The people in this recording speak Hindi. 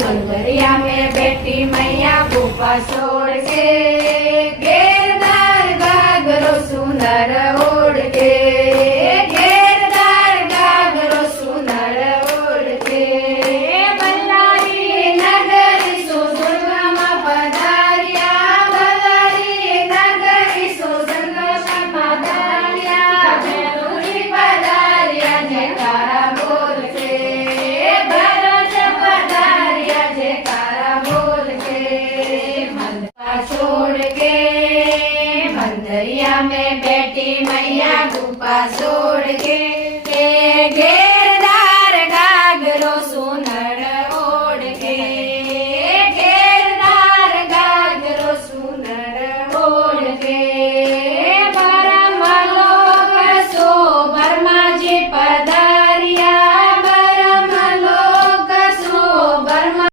बंदरिया में बेटी मैया गुफा छोड़ के घेरदार गागरो सुनर ओढ़ के घेरदार गागरो सुनर ओढ़ के बल्लारी नगरी सुदुर्गमा पधारिया बल्लारी नगरी सुदुर्गमा पधारिया जरूरी पधारिया जयकारा बोल के छोड़ के बंदरिया में बेटी मैया गुफा छोड़ के